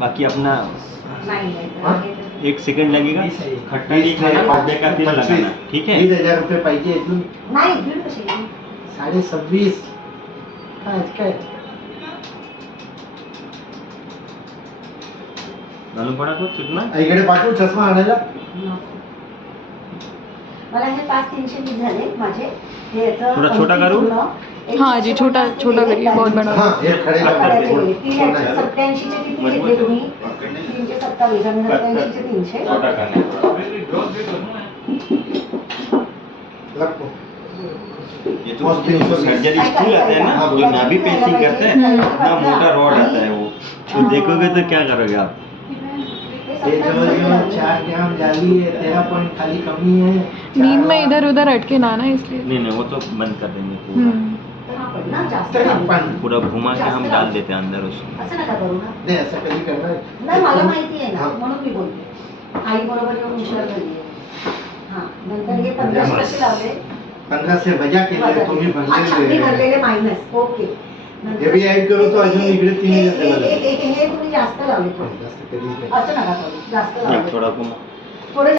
बाकी अपना हाँ? 1 सेकंड लगेगा, खट्टा नहीं खाना, पौधे का तेल लगाना, ठीक है? 20,000 रुपये पाहिजे इथून नाही दीड कशी 26.5 काय मालूम पड़ा कुछ कितना? इकडे पाठवू चष्मा आणायला मला हे 5,320 झाले माझे हे याचं थोडा छोटा करू? हाँ जी, छोटा करिए, बहुत बड़ा। हाँ हे खडे करायचे 387 चे किती घेतले तुम्ही 327 आणि 87 चे 300 छोटा करना लागतो ये तो सर्जरी स्कूल आता है ना, जो नाभि पेसिंग करते हैं इतना मोटा रॉड आता है वो, तो देखोगे तो क्या करोगे आप? ये जो 4 ग्राम जाली है 13 पॉइंट खाली कमी है नींद में इधर उधर अटके ना ना इसलिए। नहीं वो तो बंद कर देंगे पूरा, ना जास्त पूरा घुमा के हम डाल देते हैं अंदर उसको। असं नका करू ना नाही असं कधी करणार नाही मला माहिती आहे ना हाँ. म्हणून मी बोलते आई बरोबर येऊन विचार करूया हां नंतर हे 1500 कसे लावले 15 से वजा केले तुम्ही अच्छा मी भरलेले भरलेले मायनस ओके हे बी ऍड करू तो अजून इकडे 3,000 हे तुम्ही जास्त लावले थोडे जास्त कधीच नाही असं नका करू जास्त नहीं, लावले थोड़ा घुमा थोडे